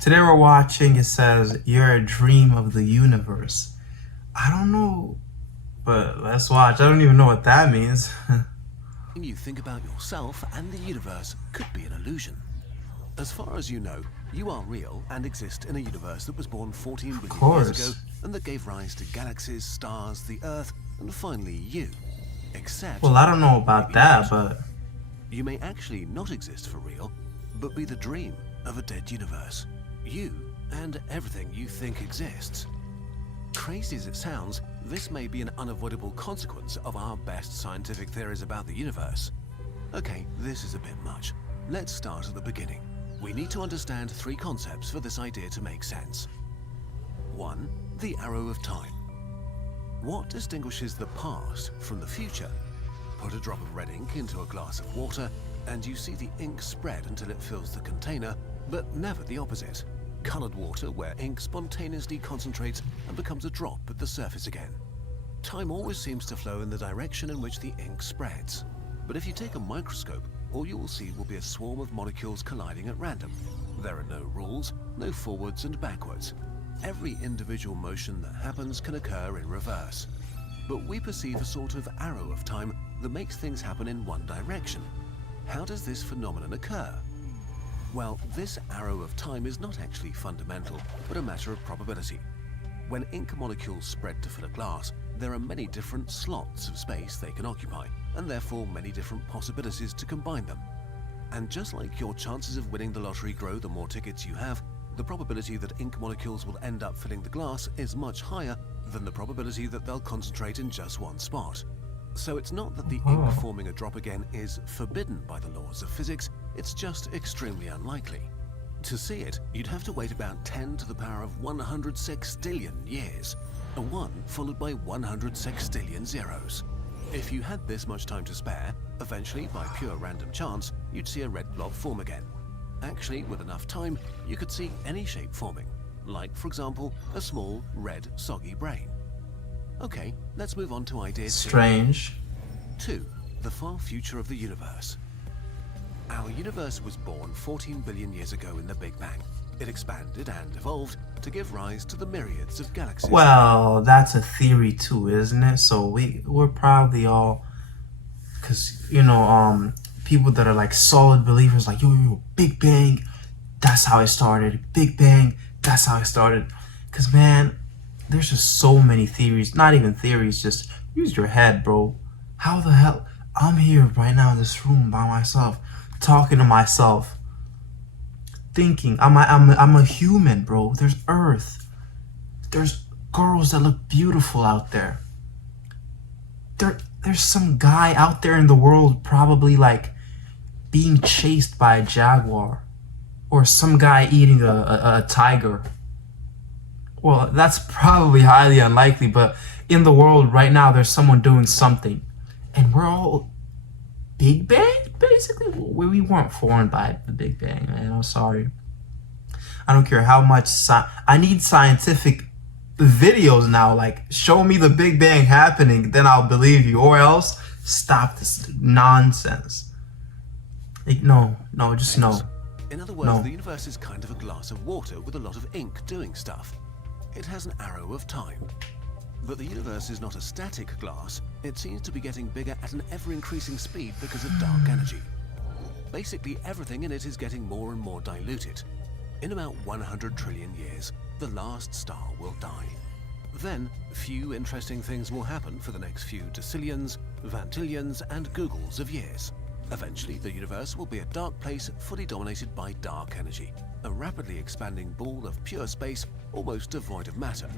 Today we're watching, it says, You're a dream of the universe. I don't know, but let's watch. I don't even know what that means. You think about yourself and the universe could be an illusion. As far as you know, you are real and exist in a universe that was born 14 Of billion years ago course. and that gave rise to galaxies, stars, the Earth, and finally you. Except, Well, I don't know about maybe that, not. but You may actually not exist for real, but be the dream of a dead universe. You and everything you think exists. Crazy as it sounds, this may be an unavoidable consequence of our best scientific theories about the universe. Okay, this is a bit much. Let's start at the beginning. We need to understand three concepts for this idea to make sense. 1. The arrow of time. What distinguishes the past from the future? Put a drop of red ink into a glass of water, and you see the ink spread until it fills the container, but never the opposite. Colored water where ink spontaneously concentrates and becomes a drop at the surface again. Time always seems to flow in the direction in which the ink spreads. But if you take a microscope, all you will see will be a swarm of molecules colliding at random. There are no rules, no forwards and backwards. Every individual motion that happens can occur in reverse. But we perceive a sort of arrow of time that makes things happen in one direction. How does this phenomenon occur? Well, this arrow of time is not actually fundamental, but a matter of probability. When ink molecules spread to fill a glass, there are many different slots of space they can occupy, and therefore many different possibilities to combine them. And just like your chances of winning the lottery grow the more tickets you have, the probability that ink molecules will end up filling the glass is much higher than the probability that they'll concentrate in just one spot. So it's not that the ink forming a drop again is forbidden by the laws of physics, it's just extremely unlikely. To see it, you'd have to wait about 10 to the power of 100 sextillion years, a 1 followed by 100 sextillion zeros. If you had this much time to spare, eventually, by pure random chance, you'd see a red blob form again. Actually, with enough time, you could see any shape forming, like, for example, a small, red, soggy brain. Okay, let's move on to idea 2. strange. 2. The far future of the universe. Our universe was born 14 billion years ago in the Big Bang. It expanded and evolved to give rise to the myriads of galaxies. Well, that's a theory too, isn't it? So we're probably all, because people that are like solid believers, like yo, Big Bang, that's how it started. Big Bang, that's how it started. Because man, there's just so many theories. Not even theories, just use your head, bro. How the hell? I'm here right now in this room by myself, talking to myself, thinking. I'm a human, bro. There's Earth. There's girls that look beautiful out there. There's some guy out there in the world probably like being chased by a jaguar, or some guy eating a tiger. Well, that's probably highly unlikely, but in the world right now, there's someone doing something. And we're all Big Bang, basically? We weren't formed by the Big Bang, man. I'm sorry. I don't care how much I need scientific videos now. Like, show me the Big Bang happening, then I'll believe you. Or else, stop this nonsense. Like, no, just no. In other words, No. the universe is kind of a glass of water with a lot of ink doing stuff. It has an arrow of time. But the universe is not a static glass. It seems to be getting bigger at an ever-increasing speed because of dark energy. Basically, everything in it is getting more and more diluted. In about 100 trillion years, the last star will die. Then, few interesting things will happen for the next few decillions, vantillions, and googles of years. Eventually, the universe will be a dark place fully dominated by dark energy, a rapidly expanding ball of pure space almost devoid of matter.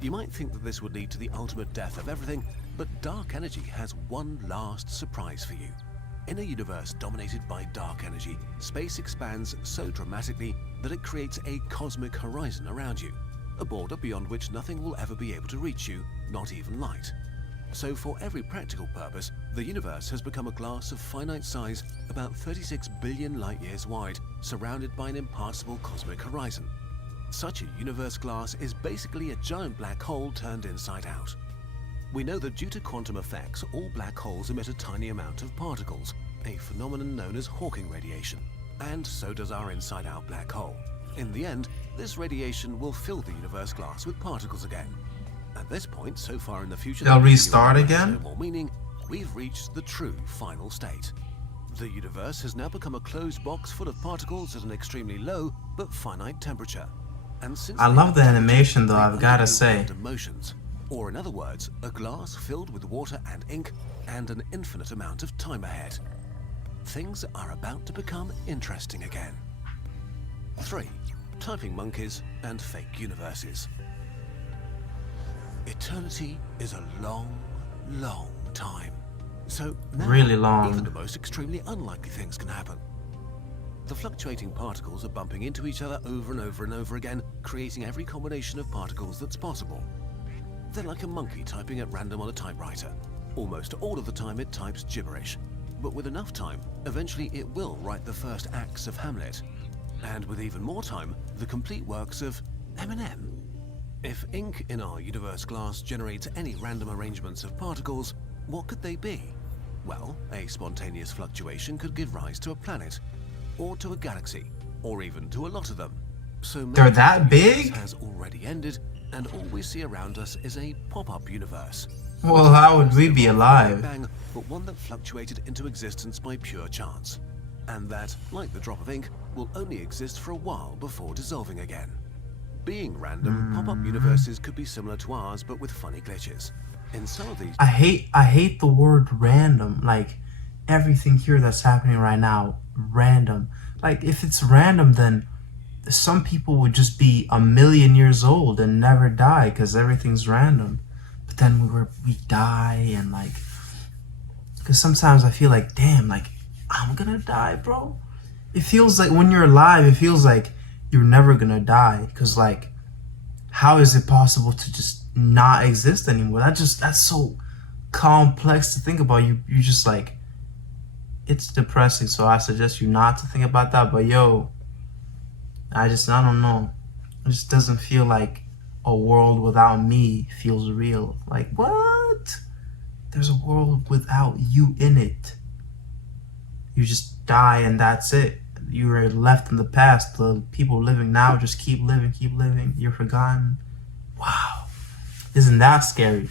You might think that this would lead to the ultimate death of everything, but dark energy has one last surprise for you. In a universe dominated by dark energy, space expands so dramatically that it creates a cosmic horizon around you, a border beyond which nothing will ever be able to reach you, not even light. So for every practical purpose, the universe has become a glass of finite size about 36 billion light-years wide, surrounded by an impassable cosmic horizon. Such a universe glass is basically a giant black hole turned inside out. We know that due to quantum effects, all black holes emit a tiny amount of particles, a phenomenon known as Hawking radiation, and so does our inside-out black hole. In the end, this radiation will fill the universe glass with particles again. At this point, so far in the future, They'll that restart the universe has again? no more meaning, we've reached the true final state. The universe has now become a closed box full of particles at an extremely low but finite temperature. And since I they love have the temperature, animation though, they I've gotta undergo say. random motions. Or in other words, a glass filled with water and ink and an infinite amount of time ahead. Things are about to become interesting again. 3. Typing monkeys and fake universes. Eternity is a long, long time. So now, Really long. even the most extremely unlikely things can happen. The fluctuating particles are bumping into each other over and over and over again, creating every combination of particles that's possible. They're like a monkey typing at random on a typewriter. Almost all of the time it types gibberish. But with enough time, eventually it will write the first acts of Hamlet. And with even more time, the complete works of Eminem. If ink in our universe glass generates any random arrangements of particles, what could they be? Well, a spontaneous fluctuation could give rise to a planet, or to a galaxy, or even to a lot of them. So They're maybe that the universe big? has already ended, and all we see around us is a pop-up universe. Well, how would we be Big alive? Bang, but one that fluctuated into existence by pure chance. And that, like the drop of ink, will only exist for a while before dissolving again. Being random, pop-up universes could be similar to ours, but with funny glitches. In some of these, I hate the word random. Like, everything here that's happening right now, random. Like, if it's random, then some people would just be a million years old and never die because everything's random. But then we die, and like, because sometimes I feel like, damn, like, I'm gonna die, bro. It feels like when you're alive, it feels like you're never gonna die. Because, like, how is it possible to just not exist anymore? That's so complex to think about. You just like, it's depressing. So I suggest you not to think about that. But yo, I don't know. It just doesn't feel like a world without me feels real. Like, what? There's a world without you in it. You just die and that's it. You are left in the past. The people living now just keep living. You're forgotten. Wow. Isn't that scary?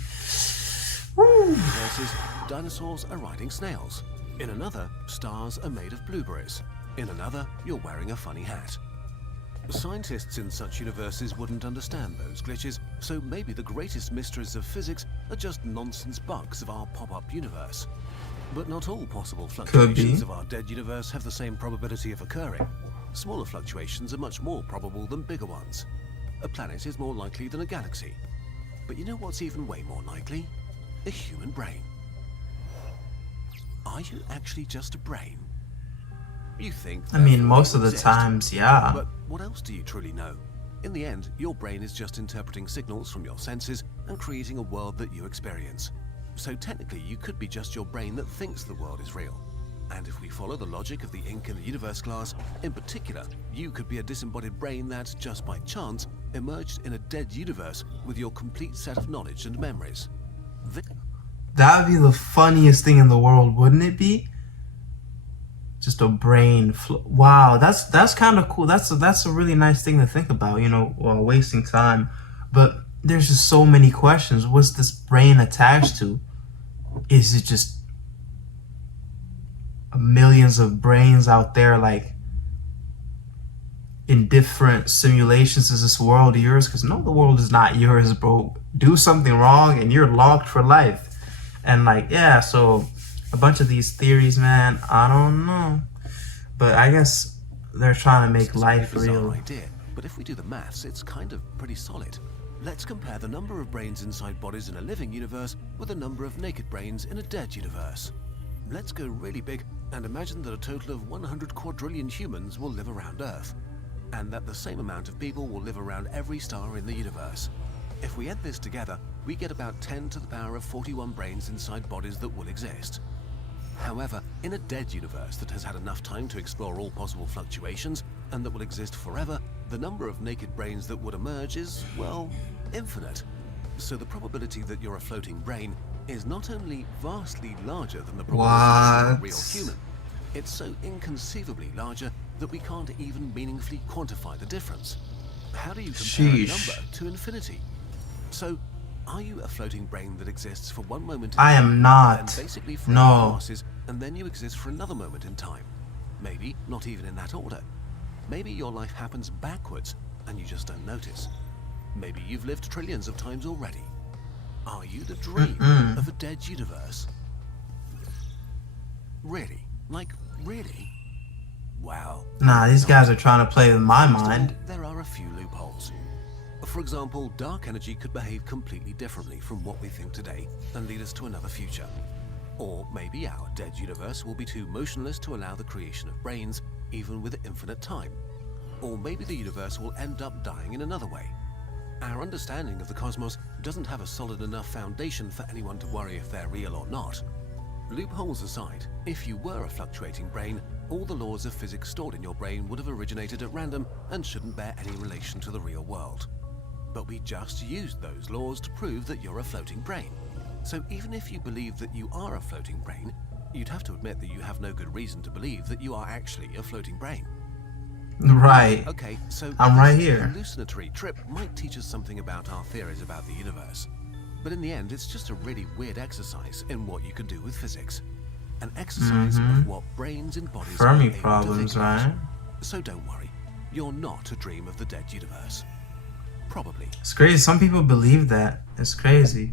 Woo. versus dinosaurs are riding snails. In another, stars are made of blueberries. In another, you're wearing a funny hat. Scientists in such universes wouldn't understand those glitches, so maybe the greatest mysteries of physics are just nonsense bugs of our pop-up universe. But not all possible fluctuations of our dead universe have the same probability of occurring. Smaller fluctuations are much more probable than bigger ones. A planet is more likely than a galaxy. But you know what's even way more likely? A human brain. Are you actually just a brain? You think I mean, therefore most you of the exist. times, yeah. But what else do you truly know? In the end, your brain is just interpreting signals from your senses and creating a world that you experience. So technically, you could be just your brain that thinks the world is real. And if we follow the logic of the ink in the universe glass, in particular, you could be a disembodied brain that, just by chance, emerged in a dead universe with your complete set of knowledge and memories. That would be the funniest thing in the world, wouldn't it be? Just a brain. Wow, that's kind of cool. That's a really nice thing to think about, you know, while wasting time. But there's just so many questions. What's this brain attached to? Is it just millions of brains out there, like, in different simulations? Is this world yours? Because no, the world is not yours, bro. Do something wrong and you're locked for life. And like, yeah, so a bunch of these theories, man, I don't know. But I guess they're trying to make life real. Idea, but if we do the maths, it's kind of pretty solid. Let's compare the number of brains inside bodies in a living universe with the number of naked brains in a dead universe. Let's go really big and imagine that a total of 100 quadrillion humans will live around Earth, and that the same amount of people will live around every star in the universe. If we add this together, we get about 10 to the power of 41 brains inside bodies that will exist. However, in a dead universe that has had enough time to explore all possible fluctuations and that will exist forever, the number of naked brains that would emerge is, well, infinite. So the probability that you're a floating brain is not only vastly larger than the probability that you're a real human, it's so inconceivably larger that we can't even meaningfully quantify the difference. How do you compare a number to infinity? So, are you a floating brain that exists for one moment in I time, am not. and basically forever No. passes, and then you exist for another moment in time? Maybe not even in that order. Maybe your life happens backwards, and you just don't notice. Maybe you've lived trillions of times already. Are you the dream of a dead universe? Really? Like, really? Well... Nah, these guys are trying to play with my mind. There are a few loopholes. For example, dark energy could behave completely differently from what we think today and lead us to another future. Or maybe our dead universe will be too motionless to allow the creation of brains, even with infinite time. Or maybe the universe will end up dying in another way. Our understanding of the cosmos doesn't have a solid enough foundation for anyone to worry if they're real or not. Loopholes aside, if you were a fluctuating brain, all the laws of physics stored in your brain would have originated at random and shouldn't bear any relation to the real world. But we just used those laws to prove that you're a floating brain. So even if you believe that you are a floating brain, you'd have to admit that you have no good reason to believe that you are actually a floating brain. Right. Okay, so I'm right this here. hallucinatory trip might teach us something about our theories about the universe. But in the end, it's just a really weird exercise in what you can do with physics. An exercise of what brains and bodies are Fermi able to problems, think about. right? So don't worry, you're not a dream of the dead universe. Probably. It's crazy. Some people believe that. It's crazy.